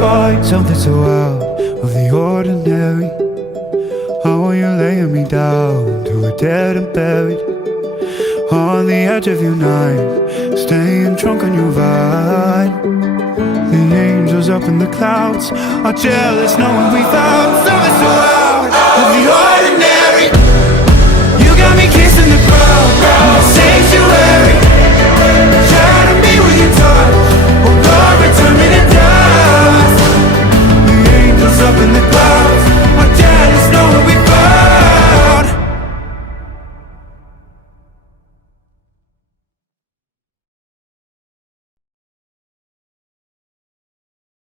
find something so out of the ordinary. How are you laying me down to a dead and buried on the edge of your night, staying drunk on your vine. The angels up in the clouds are jealous knowing we found something so